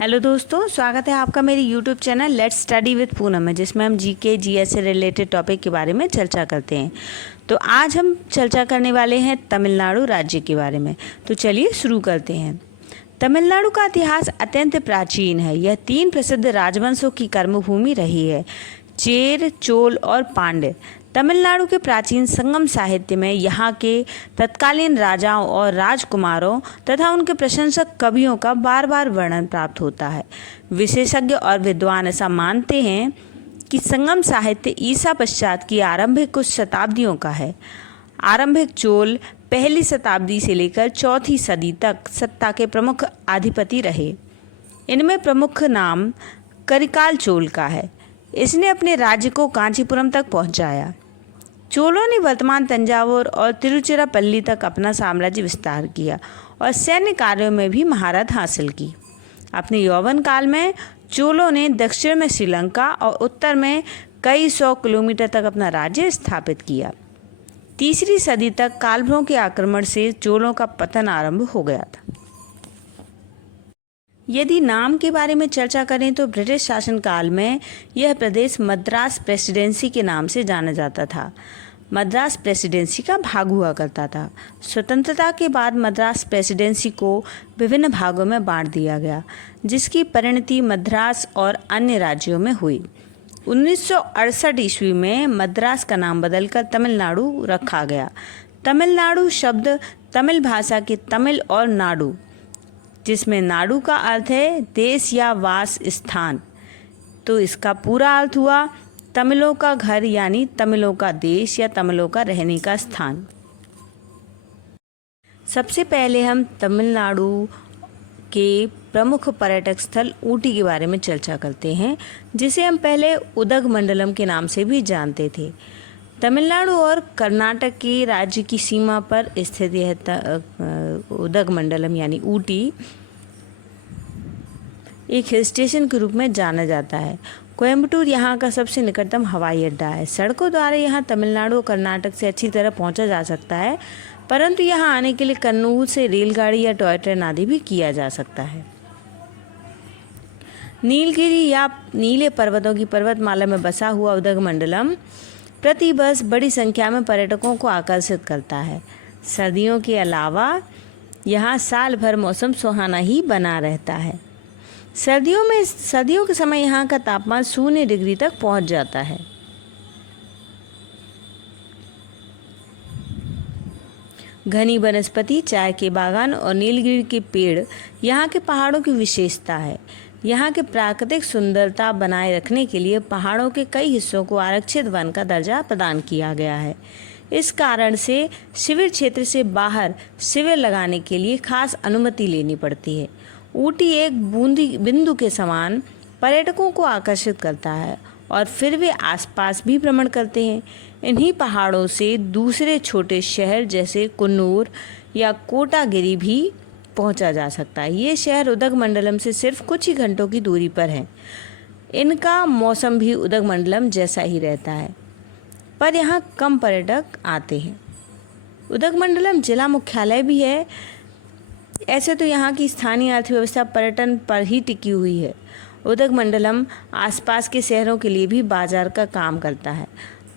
Hello दोस्तों, स्वागत है आपका मेरे YouTube channel let's study with Poonam में, जिसमें हम जीके जीएस से रिलेटेड टॉपिक के बारे में चर्चा करते हैं। तो आज हम चर्चा करने वाले हैं तमिलनाडु राज्य के बारे में। तो चलिए शुरू करते हैं। तमिलनाडु का इतिहास अत्यंत प्राचीन है। यह 3 प्रसिद्ध राजवंशों की कर्मभूमि रही है, चेर, चोल और पांड्य। तमिलनाडु के प्राचीन संगम साहित्य में यहाँ के तत्कालीन राजाओं और राजकुमारों तथा उनके प्रशंसक कवियों का बार बार वर्णन प्राप्त होता है। विशेषज्ञ और विद्वान ऐसा मानते हैं कि संगम साहित्य ईसा पश्चात की आरंभिक कुछ शताब्दियों का है। आरंभिक चोल पहली शताब्दी से लेकर 4वीं सदी तक सत्ता के प्रमुख अधिपति रहे। इनमें प्रमुख नाम करिकाल चोल का है। इसने अपने राज्य को कांचीपुरम तक पहुंचाया। चोलों ने वर्तमान तंजावुर और तिरुचिरापल्ली तक अपना साम्राज्य विस्तार किया और सैन्य कार्यों में भी महारत हासिल की। अपने यौवन काल में चोलों ने दक्षिण में श्रीलंका और उत्तर में कई 100 किलोमीटर तक अपना राज्य स्थापित किया। 3री सदी तक कालभ्रों के आक्रमण से चोलों का पतन आरंभ हो गया था। यदि नाम के बारे में चर्चा करें तो ब्रिटिश शासनकाल में यह प्रदेश मद्रास प्रेसिडेंसी के नाम से जाना जाता था। मद्रास प्रेसिडेंसी का भाग हुआ करता था। स्वतंत्रता के बाद मद्रास प्रेसिडेंसी को विभिन्न भागों में बांट दिया गया, जिसकी परिणति मद्रास और अन्य राज्यों में हुई। 1968 ईस्वी में मद्रास का नाम बदलकर तमिलनाडु रखा गया। तमिलनाडु शब्द तमिल भाषा के तमिल और नाडु, जिसमें नाडु का अर्थ है देश या वास स्थान, तो इसका पूरा अर्थ हुआ तमिलों का घर, यानी तमिलों का देश या तमिलों का रहने का स्थान। सबसे पहले हम तमिलनाडु के प्रमुख पर्यटक स्थल ऊटी के बारे में चर्चा करते हैं, जिसे हम पहले उदगमंडलम के नाम से भी जानते थे। तमिलनाडु और कर्नाटक के राज्य की सीमा पर स्थित यह उदगमंडलम यानी ऊटी एक हिल स्टेशन के रूप में जाना जाता है। कोयम्बटूर यहाँ का सबसे निकटतम हवाई अड्डा है। सड़कों द्वारा यहाँ तमिलनाडु और कर्नाटक से अच्छी तरह पहुँचा जा सकता है, परंतु यहाँ आने के लिए कन्नूर से रेलगाड़ी या टॉय ट्रेन आदि भी किया जा सकता है। नीलगिरी या नीले पर्वतों की पर्वतमाला में बसा हुआ उदगमंडलम प्रति वर्ष बड़ी संख्या में पर्यटकों को आकर्षित करता है। सर्दियों के अलावा यहाँ साल भर मौसम सुहाना ही बना रहता है। सर्दियों के समय यहाँ का तापमान 0 डिग्री तक पहुँच जाता है। घनी वनस्पति, चाय के बागान और नीलगिरी के पेड़ यहाँ के पहाड़ों की विशेषता है। यहाँ के प्राकृतिक सुंदरता बनाए रखने के लिए पहाड़ों के कई हिस्सों को आरक्षित वन का दर्जा प्रदान किया गया है। इस कारण से शिविर क्षेत्र से बाहर शिविर लगाने के लिए खास अनुमति लेनी पड़ती है। ऊटी एक बिंदु के समान पर्यटकों को आकर्षित करता है और फिर वे आसपास भी भ्रमण करते हैं। इन्हीं पहाड़ों से दूसरे छोटे शहर जैसे कुन्नूर या कोटागिरी भी पहुंचा जा सकता है। ये शहर उदगमंडलम से सिर्फ कुछ ही घंटों की दूरी पर हैं। इनका मौसम भी उदगमंडलम जैसा ही रहता है, पर यहाँ कम पर्यटक आते हैं। उदगमंडलम जिला मुख्यालय भी है। ऐसे तो यहाँ की स्थानीय अर्थव्यवस्था पर्यटन पर ही टिकी हुई है। उदगमंडलम आसपास के शहरों के लिए भी बाजार का काम करता है।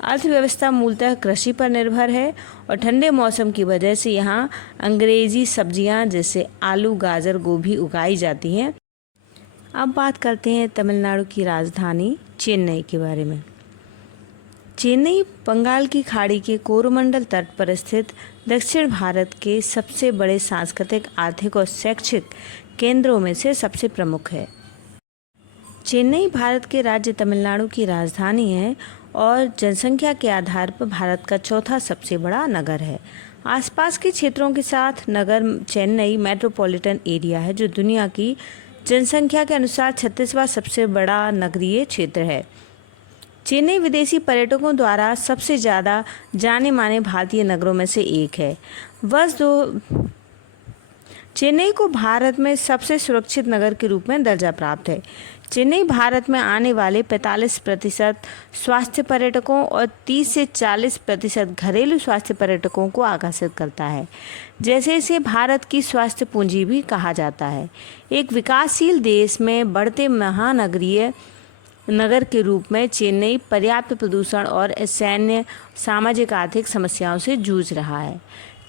अर्थव्यवस्था मूलतः कृषि पर निर्भर है और ठंडे मौसम की वजह से यहाँ अंग्रेजी सब्जियाँ जैसे आलू, गाजर, गोभी उगाई जाती हैं। अब बात करते हैं तमिलनाडु की राजधानी चेन्नई के बारे में। चेन्नई बंगाल की खाड़ी के कोरोमंडल तट पर स्थित दक्षिण भारत के सबसे बड़े सांस्कृतिक, आर्थिक और शैक्षिक केंद्रों में से सबसे प्रमुख है। चेन्नई भारत के राज्य तमिलनाडु की राजधानी है और जनसंख्या के आधार पर भारत का 4था सबसे बड़ा नगर है। आसपास के क्षेत्रों के साथ नगर चेन्नई मेट्रोपॉलिटन एरिया है, जो दुनिया की जनसंख्या के अनुसार 36वां सबसे बड़ा नगरीय क्षेत्र है। चेन्नई विदेशी पर्यटकों द्वारा सबसे ज़्यादा जाने माने भारतीय नगरों में से एक है। वर्ष चेन्नई को भारत में सबसे सुरक्षित नगर के रूप में दर्जा प्राप्त है। चेन्नई भारत में आने वाले 45% स्वास्थ्य पर्यटकों और 30 से 40% घरेलू स्वास्थ्य पर्यटकों को आकर्षित करता है। जैसे इसे भारत की स्वास्थ्य पूंजी भी कहा जाता है। एक विकासशील देश में बढ़ते महानगरीय नगर के रूप में चेन्नई पर्याप्त प्रदूषण और सैन्य सामाजिक आर्थिक समस्याओं से जूझ रहा है।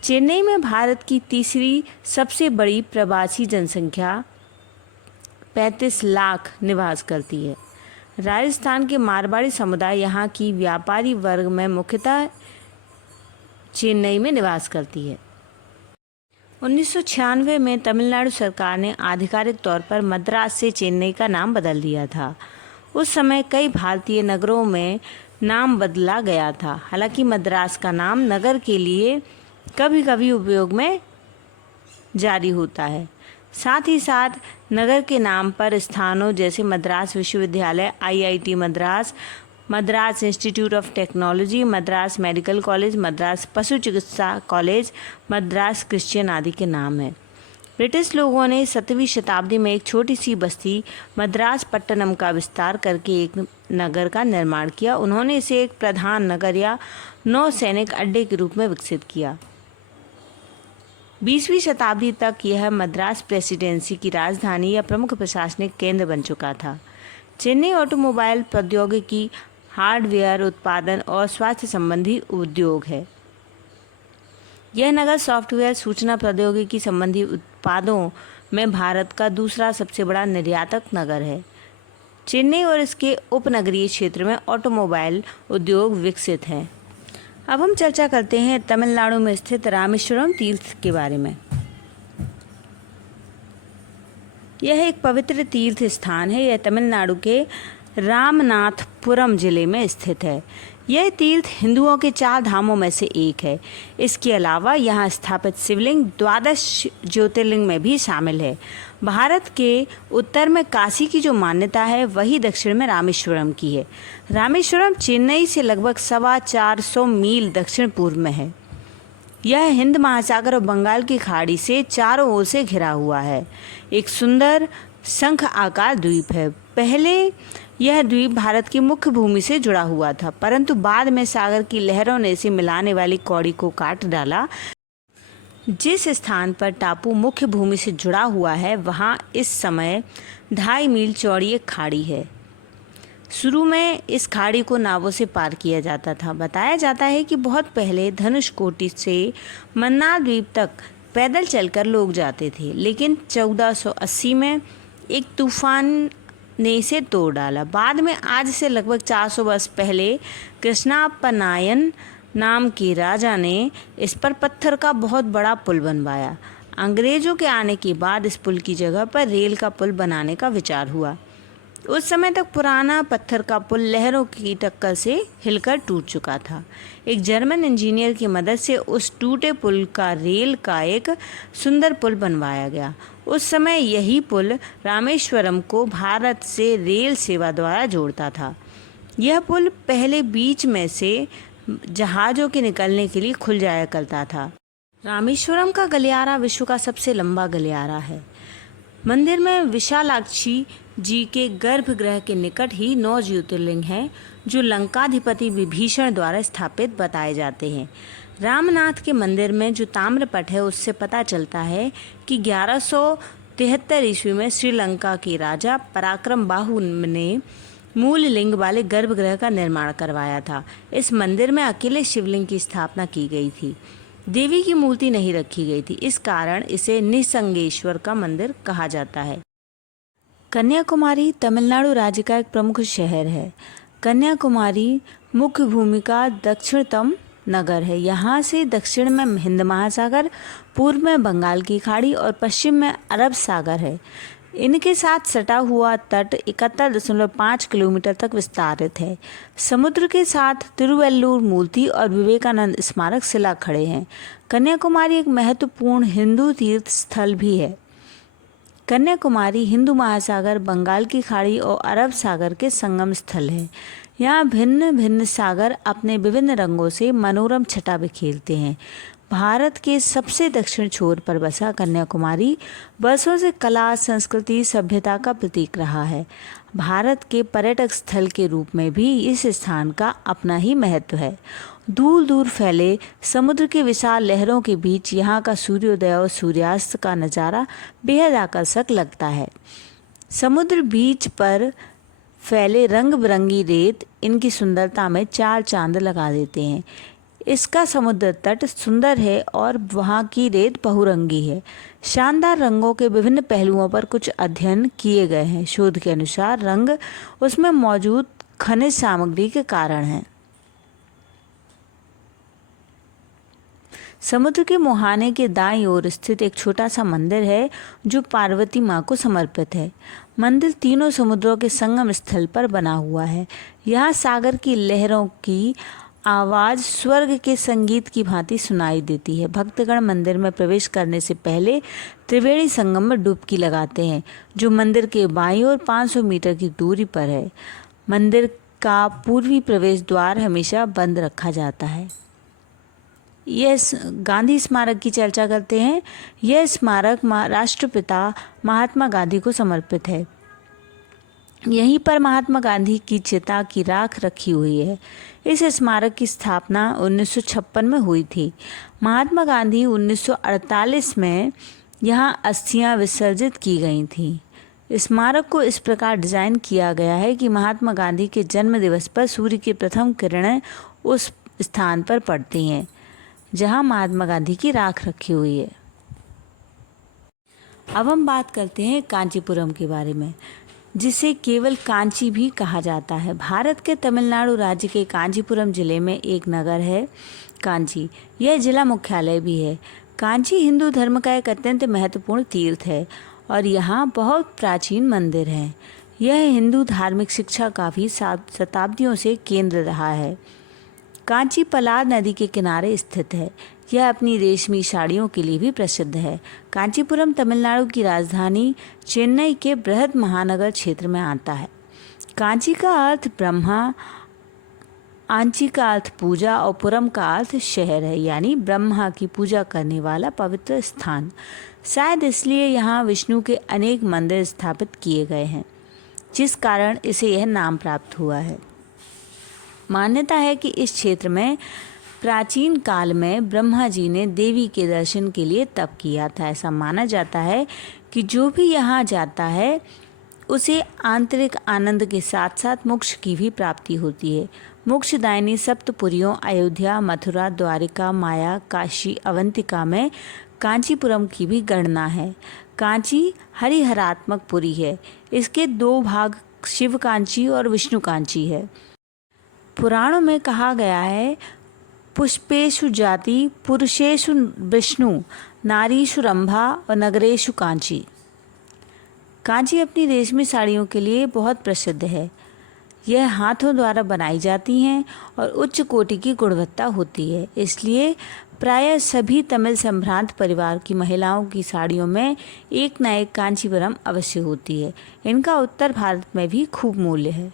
चेन्नई में भारत की तीसरी सबसे बड़ी प्रवासी जनसंख्या 35 लाख निवास करती है। राजस्थान के मारवाड़ी समुदाय यहाँ की व्यापारी वर्ग में मुख्यतः चेन्नई में निवास करती है। 1996 में तमिलनाडु सरकार ने आधिकारिक तौर पर मद्रास से चेन्नई का नाम बदल दिया था। उस समय कई भारतीय नगरों में नाम बदला गया था। हालांकि मद्रास का नाम नगर के लिए कभी कभी उपयोग में जारी होता है। साथ ही साथ नगर के नाम पर स्थानों जैसे मद्रास विश्वविद्यालय, IIT Madras, Madras institute of technology, Madras medical college, Madras पशु चिकित्सा कॉलेज, मद्रास क्रिश्चियन आदि के नाम हैं। ब्रिटिश लोगों ने 7वीं शताब्दी में एक छोटी सी बस्ती मद्रास पट्टनम का विस्तार करके एक नगर का निर्माण किया। उन्होंने इसे एक प्रधान नगर या नौसैनिक अड्डे के रूप में विकसित किया। 20वीं शताब्दी तक यह मद्रास प्रेसिडेंसी की राजधानी या प्रमुख प्रशासनिक केंद्र बन चुका था। चेन्नई ऑटोमोबाइल प्रौद्योगिकी, हार्डवेयर उत्पादन और स्वास्थ्य संबंधी उद्योग है। यह नगर सॉफ्टवेयर, सूचना प्रौद्योगिकी संबंधी उत्पादों में भारत का दूसरा सबसे बड़ा निर्यातक नगर है। चेन्नई और इसके उपनगरीय क्षेत्र में ऑटोमोबाइल उद्योग विकसित हैं। अब हम चर्चा करते हैं तमिलनाडु में स्थित रामेश्वरम तीर्थ के बारे में। यह एक पवित्र तीर्थ स्थान है। यह तमिलनाडु के रामनाथपुरम जिले में स्थित है। यह तीर्थ हिंदुओं के 4 धामों में से एक है। इसके अलावा यहाँ स्थापित शिवलिंग 12 ज्योतिर्लिंग में भी शामिल है। भारत के उत्तर में काशी की जो मान्यता है वही दक्षिण में रामेश्वरम की है। रामेश्वरम चेन्नई से लगभग 425 मील दक्षिण पूर्व में है। यह हिंद महासागर और बंगाल की खाड़ी से चारों ओर से घिरा हुआ है। एक सुंदर शंख आकार द्वीप है। पहले यह द्वीप भारत की मुख्य भूमि से जुड़ा हुआ था, परंतु बाद में सागर की लहरों ने इसे मिलाने वाली कौड़ी को काट डाला। जिस स्थान पर टापू मुख्य भूमि से जुड़ा हुआ है वहाँ इस समय 2.5 मील चौड़ी एक खाड़ी है। शुरू में इस खाड़ी को नावों से पार किया जाता था। बताया जाता है कि बहुत पहले धनुषकोटी से मन्नार द्वीप तक पैदल चलकर लोग जाते थे, लेकिन 1480 में एक तूफान ने इसे तोड़ डाला। बाद में आज से लगभग 400 वर्ष पहले कृष्णापनायन नाम के राजा ने इस पर पत्थर का बहुत बड़ा पुल बनवाया। अंग्रेजों के आने के बाद इस पुल की जगह पर रेल का पुल बनाने का विचार हुआ। उस समय तक पुराना पत्थर का पुल लहरों की टक्कर से हिलकर टूट चुका था। एक जर्मन इंजीनियर की मदद से उस टूटे पुल का रेल का एक सुंदर पुल बनवाया गया। उस समय यही पुल रामेश्वरम को भारत से रेल सेवा द्वारा जोड़ता था। यह पुल पहले बीच में से जहाज़ों के निकलने के लिए खुल जाया करता था। रामेश्वरम का गलियारा विश्व का सबसे लंबा गलियारा है। मंदिर में विशालाक्षी जी के गर्भगृह के निकट ही 9 ज्योतिर्लिंग हैं, जो लंकाधिपति विभीषण द्वारा स्थापित बताए जाते हैं। रामनाथ के मंदिर में जो ताम्रपट है उससे पता चलता है कि 1173 ईस्वी में श्रीलंका के राजा पराक्रम बाहु ने मूल लिंग वाले गर्भगृह का निर्माण करवाया था। इस मंदिर में अकेले शिवलिंग की स्थापना की गई थी। देवी की मूर्ति नहीं रखी गई थी। इस कारण इसे निसंगेश्वर का मंदिर कहा जाता है। कन्याकुमारी तमिलनाडु राज्य का एक प्रमुख शहर है। कन्याकुमारी मुख्य भूमि का दक्षिणतम नगर है। यहाँ से दक्षिण में हिंद महासागर, पूर्व में बंगाल की खाड़ी और पश्चिम में अरब सागर है। इनके साथ सटा हुआ तट 71.5 किलोमीटर तक विस्तारित है। समुद्र के साथ तिरुवल्लुर मूर्ति और विवेकानंद स्मारक शिला खड़े हैं। कन्याकुमारी एक महत्वपूर्ण हिंदू तीर्थ स्थल भी है। कन्याकुमारी हिंदू महासागर, बंगाल की खाड़ी और अरब सागर के संगम स्थल है। यहाँ भिन्न भिन्न सागर अपने विभिन्न रंगों से मनोरम छटा बिखेरते हैं। भारत के सबसे दक्षिण छोर पर बसा कन्याकुमारी वर्षों से कला, संस्कृति, सभ्यता का प्रतीक रहा है। भारत के पर्यटक स्थल के रूप में भी इस स्थान का अपना ही महत्व है। दूर दूर फैले समुद्र के विशाल लहरों के बीच यहाँ का सूर्योदय और सूर्यास्त का नज़ारा बेहद आकर्षक लगता है। समुद्र बीच पर फैले रंग बिरंगी रेत इनकी सुंदरता में चार चांद लगा देते हैं। इसका समुद्र तट सुंदर है और वहाँ की रेत बहुरंगी है। शानदार रंगों के विभिन्न पहलुओं पर कुछ अध्ययन किए गए हैं। शोध के अनुसार रंग उसमें मौजूद खनिज सामग्री के कारण है। समुद्र के मुहाने के दाईं ओर स्थित एक छोटा सा मंदिर है जो पार्वती माँ को समर्पित है। मंदिर तीनों समुद्रों के संगम स्थल पर बना हुआ है। यहाँ सागर की लहरों की आवाज़ स्वर्ग के संगीत की भांति सुनाई देती है। भक्तगण मंदिर में प्रवेश करने से पहले त्रिवेणी संगम में डुबकी लगाते हैं, जो मंदिर के बाईं ओर 500 मीटर की दूरी पर है। मंदिर का पूर्वी प्रवेश द्वार हमेशा बंद रखा जाता है। यह गांधी स्मारक की चर्चा करते हैं। यह स्मारक राष्ट्रपिता महात्मा गांधी को समर्पित है। यहीं पर महात्मा गांधी की चिता की राख रखी हुई है। इस स्मारक की स्थापना 1956 में हुई थी। महात्मा गांधी 1948 में यहाँ अस्थियां विसर्जित की गई थीं। स्मारक को इस प्रकार डिज़ाइन किया गया है कि महात्मा गांधी के जन्म दिवस पर सूर्य की प्रथम किरणें उस स्थान पर पड़ती हैं जहाँ महात्मा गांधी की राख रखी हुई है। अब हम बात करते हैं कांचीपुरम के बारे में, जिसे केवल कांची भी कहा जाता है। भारत के तमिलनाडु राज्य के कांचीपुरम जिले में एक नगर है कांची। यह जिला मुख्यालय भी है। कांची हिंदू धर्म का एक अत्यंत महत्वपूर्ण तीर्थ है और यहाँ बहुत प्राचीन मंदिर हैं। यह हिंदू धार्मिक शिक्षा का भी शताब्दियों से केंद्र रहा है। कांची पलार नदी के किनारे स्थित है। यह अपनी रेशमी साड़ियों के लिए भी प्रसिद्ध है। कांचीपुरम तमिलनाडु की राजधानी चेन्नई के बृहद महानगर क्षेत्र में आता है। कांची का अर्थ ब्रह्मा, आंची का अर्थ पूजा और पुरम का अर्थ शहर है, यानी ब्रह्मा की पूजा करने वाला पवित्र स्थान। शायद इसलिए यहाँ विष्णु के अनेक मंदिर स्थापित किए गए हैं, जिस कारण इसे यह नाम प्राप्त हुआ है। मान्यता है कि इस क्षेत्र में प्राचीन काल में ब्रह्मा जी ने देवी के दर्शन के लिए तप किया था। ऐसा माना जाता है कि जो भी यहाँ जाता है उसे आंतरिक आनंद के साथ साथ मोक्ष की भी प्राप्ति होती है। मोक्षदायिनी सप्तपुरियों अयोध्या, मथुरा, द्वारिका, माया, काशी, अवंतिका में कांचीपुरम की भी गणना है। कांची हरिहरात्मक पुरी है। इसके दो भाग शिव कांची और विष्णु कांची है। पुराणों में कहा गया है, पुष्पेषु जाति, पुरुषेषु विष्णु, नारीषु रंभा और नगरेषु कांची। कांची अपनी रेशमी साड़ियों के लिए बहुत प्रसिद्ध है। यह हाथों द्वारा बनाई जाती हैं और उच्च कोटि की गुणवत्ता होती है। इसलिए प्रायः सभी तमिल संभ्रांत परिवार की महिलाओं की साड़ियों में एक न एक कांचीपुरम अवश्य होती है। इनका उत्तर भारत में भी खूब मूल्य है।